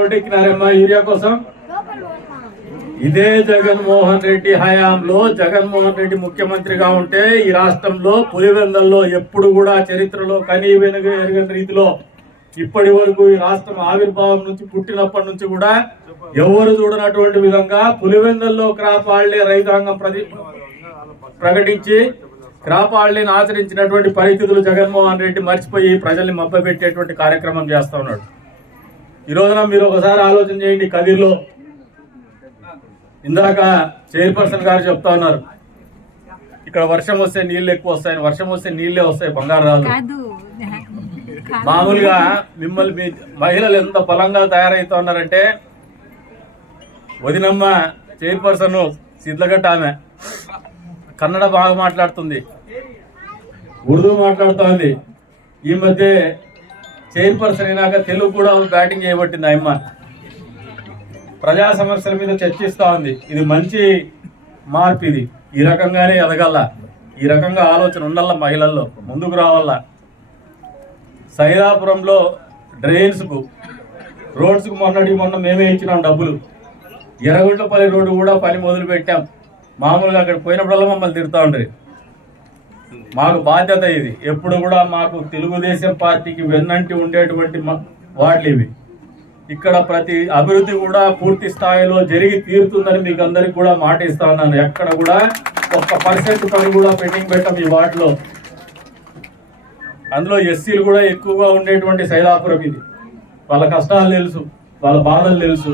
Urea కోసం ఇదే జగన్మోహన్ రెడ్డి హయాంలో జగన్మోహన్ రెడ్డి ముఖ్యమంత్రిగా ఉంటే ఈ రాష్ట్రంలో పులివెందల్లో ఎప్పుడు కూడా చరిత్రలో కనీ ఎరుగని రీతిలో ఇప్పటి వరకు ఈ రాష్ట్రం ఆవిర్భావం నుంచి పుట్టినప్పటి నుంచి కూడా ఎవరు చూడనటువంటి విధంగా పులివెందల్లో క్రాప్ హాలిడే రైతాంగం ప్రకటించి క్రాప్ హాలిడేని ఆచరించినటువంటి పరిస్థితులు జగన్మోహన్ రెడ్డి మర్చిపోయి ప్రజల్ని మభ్యపెట్టేటువంటి కార్యక్రమం చేస్తా ఉన్నాడు. ఈ రోజున మీరు ఒకసారి ఆలోచన చేయండి. కదిర్లో ఇందాక చైర్పర్సన్ గారు చెప్తా ఉన్నారు, ఇక్కడ వర్షం వస్తే నీళ్లు ఎక్కువ వస్తాయని. వర్షం వస్తే నీళ్లే వస్తాయి, బంగారు రాదు. మామూలుగా మిమ్మల్ని మీ మహిళలు ఎంత బలంగా తయారైతా ఉన్నారంటే, వదినమ్మ చైర్పర్సన్ సిద్లగట్ట ఆమె కన్నడ బాగా మాట్లాడుతుంది, ఉర్దూ మాట్లాడుతోంది. ఈ మధ్య చైర్పర్సన్ అయినాక తెలుగు కూడా బ్యాటింగ్ చేయబట్టింది. ఆయమ్మ ప్రజా సమస్యల మీద చర్చిస్తా ఉంది. ఇది మంచి మార్పు. ఇది ఈ రకంగానే ఎదగల, ఈ రకంగా ఆలోచన ఉండాల, మహిళల్లో ముందుకు రావాల. సైదాపురంలో డ్రైన్స్ కు రోడ్స్ కు మొన్న మేమే ఇచ్చినాం డబ్బులు. ఎర్రగుంట్లపల్లి రోడ్డు కూడా పని మొదలు పెట్టాం. మామూలుగా అక్కడ పోయినప్పుడల్లా మమ్మల్ని తిడతా ఉండ్రి. మాకు బాధ్యత ఇది. ఎప్పుడు కూడా మాకు తెలుగుదేశం పార్టీకి వెన్నంటి ఉండేటువంటి వాటిలు ఇవి. ఇక్కడ ప్రతి అభివృద్ధి కూడా పూర్తి స్థాయిలో జరిగి తీరుతుందని మీకు అందరికి కూడా మాట ఇస్తా ఉన్నాను. ఎక్కడ కూడా 1% పని కూడా పెండింగ్ పెట్టాం ఈ వాటిలో. అందులో ఎస్సీలు కూడా ఎక్కువగా ఉండేటువంటి సైదాపురం ఇది. వాళ్ళ కష్టాలు తెలుసు, వాళ్ళ బాధలు తెలుసు.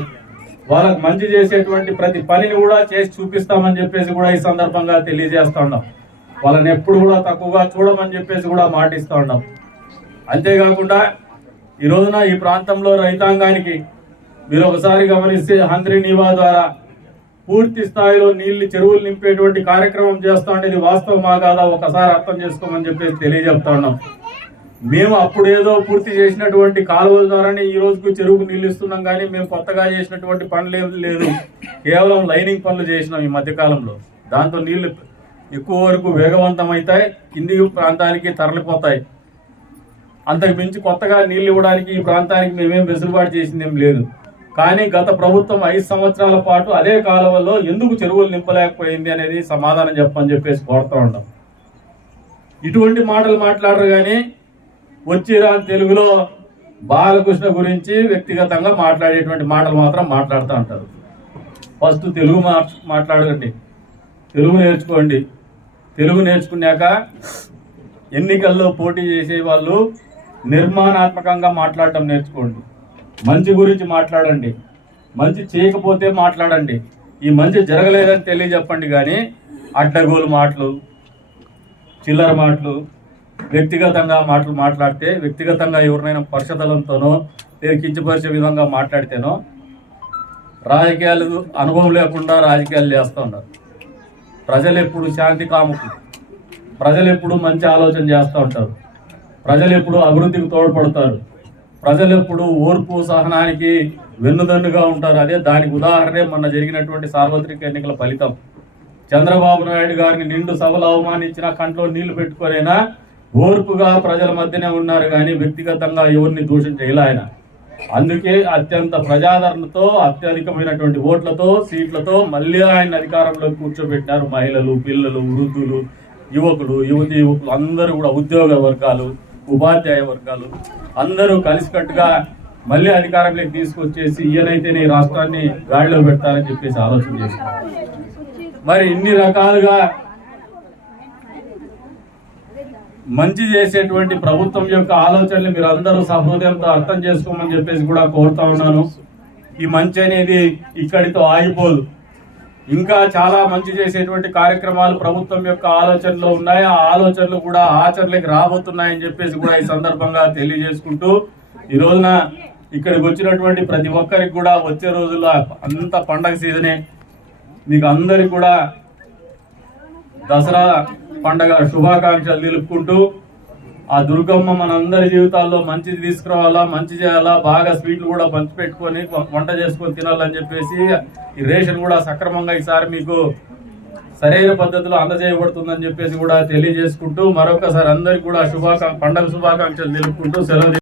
వాళ్ళకు మంచి చేసేటువంటి ప్రతి పనిని కూడా చేసి చూపిస్తామని చెప్పేసి కూడా ఈ సందర్భంగా తెలియజేస్తా ఉన్నాం. వాళ్ళని ఎప్పుడు కూడా తక్కువగా చూడమని చెప్పేసి కూడా మాటిస్తూ ఉన్నాం. అంతేకాకుండా ఈ రోజున ఈ ప్రాంతంలో రైతాంగానికి మీరు ఒకసారి గమనిస్తే హంద్రి నీవా ద్వారా పూర్తి స్థాయిలో నీళ్లు చెరువులు నింపేటువంటి కార్యక్రమం చేస్తా ఉండేది వాస్తవమా కాదా ఒకసారి అర్థం చేసుకోమని చెప్పేసి తెలియజెప్తా ఉన్నాం. మేము అప్పుడు ఏదో పూర్తి చేసినటువంటి కాలువల ద్వారానే ఈ రోజుకు చెరువుకు నీళ్లు ఇస్తున్నాం, కానీ మేము కొత్తగా చేసినటువంటి పనులు లేదు. కేవలం లైనింగ్ పనులు చేసినాం ఈ మధ్యకాలంలో. దాంతో నీళ్లు ఎక్కువ వరకు వేగవంతమవుతాయి, కింది ప్రాంతానికి తరలిపోతాయి. అంతకు మించి కొత్తగా నీళ్లు ఇవ్వడానికి ఈ ప్రాంతానికి మేమేం వెసులుబాటు చేసిందేం లేదు. కానీ గత ప్రభుత్వం 5 సంవత్సరాల పాటు అదే కాలువల్లో ఎందుకు చెరువులు నింపలేకపోయింది అనేది సమాధానం చెప్పని చెప్పేసి కోరుతూ ఉంటాం. ఇటువంటి మాటలు మాట్లాడరు, కానీ వచ్చిరాని తెలుగులో బాలకృష్ణ గురించి వ్యక్తిగతంగా మాట్లాడేటువంటి మాటలు మాత్రం మాట్లాడుతూ ఉంటారు. ఫస్ట్ తెలుగు మాట్లాడండి, తెలుగు నేర్చుకోండి. తెలుగు నేర్చుకున్నాక ఎన్నికల్లో పోటీ చేసే వాళ్ళు నిర్మాణాత్మకంగా మాట్లాడటం నేర్చుకోండి. మంచి గురించి మాట్లాడండి, మంచి చేయకపోతే మాట్లాడండి. ఈ మంచి జరగలేదని తెలియజెప్పండి, కానీ అడ్డగోలు మాటలు, చిల్లర మాటలు, వ్యక్తిగతంగా మాటలు మాట్లాడితే, వ్యక్తిగతంగా ఎవరినైనా పరిషదలంతోనో లేదా కించపరిచే విధంగా మాట్లాడితేనో రాజకీయాలు అనుభవం లేకుండా రాజకీయాలు చేస్తూ ఉన్నారు. ప్రజలు ఎప్పుడు శాంతి కాముకులు, ప్రజలు ఎప్పుడు మంచి ఆలోచన చేస్తూ ఉంటారు, ప్రజలు ఎప్పుడు అభివృద్ధికి తోడ్పడతారు, ప్రజలు ఎప్పుడు ఓర్పు సహనానికి వెన్నుదన్నుగా ఉంటారు. అదే దానికి ఉదాహరణే మొన్న జరిగినటువంటి సార్వత్రిక ఎన్నికల ఫలితం. చంద్రబాబు నాయుడు గారిని నిండు సభలు అవమానించిన, కంట్లో నీళ్లు పెట్టుకోలేనా ఓర్పుగా ప్రజల మధ్యనే ఉన్నారు, కానీ వ్యక్తిగతంగా ఎవరిని దూషణ చేయలే ఆయన. అందుకే అత్యంత ప్రజాదరణతో, అత్యధికమైనటువంటి ఓట్లతో, సీట్లతో మళ్ళీ ఆయన అధికారంలోకి కూర్చోబెట్టినారు. మహిళలు, పిల్లలు, వృద్ధులు, యువకులు, యువకులు అందరూ కూడా, ఉద్యోగ వర్గాలు, ఉపాధ్యాయ వర్గాలు అందరూ కలిసికట్టుగా మళ్ళీ అధికారంలోకి తీసుకొచ్చేసి ఈయనైతేనే ఈ రాష్ట్రాన్ని గాడిలో పెడతారని చెప్పేసి ఆలోచన చేస్తారు. మరి ఇన్ని రకాలుగా మంచి చేసేటువంటి ప్రభుత్వం యొక్క ఆలోచనలు మీరు అందరూ సహృదయంతో అర్థం చేసుకోమని చెప్పేసి కూడా కోరుతా ఉన్నాను. ఈ మంచి అనేది ఇక్కడితో ఆగిపోదు. ఇంకా చాలా మంచి చేసేటువంటి కార్యక్రమాలు ప్రభుత్వం యొక్క ఆలోచనలో ఉన్నాయి. ఆ ఆలోచనలు కూడా ఆచరణలోకి రాబోతున్నాయని చెప్పేసి కూడా ఈ సందర్భంగా తెలియజేసుకుంటూ, ఈ రోజున ఇక్కడికి వచ్చినటువంటి ప్రతి ఒక్కరికి కూడా వచ్చే రోజుల్లో అంత పండగ సీజనే. మీకు అందరికి కూడా దసరా పండగ శుభాకాంక్షలు తెలుపుకుంటూ, ఆ దుర్గమ్మ మనందరి జీవితాల్లో మంచిది తీసుకురావాలా, మంచి చేయాలా, బాగా స్వీట్లు కూడా పంచిపెట్టుకొని వంట చేసుకొని తినాలని చెప్పేసి, ఈ రేషన్ కూడా సక్రమంగా ఈసారి మీకు సరైన పద్ధతిలో అందజేయబడుతుందని చెప్పేసి కూడా తెలియజేసుకుంటూ, మరొకసారి అందరికి కూడా పండగ శుభాకాంక్షలు తెలుపుకుంటూ సెలవు.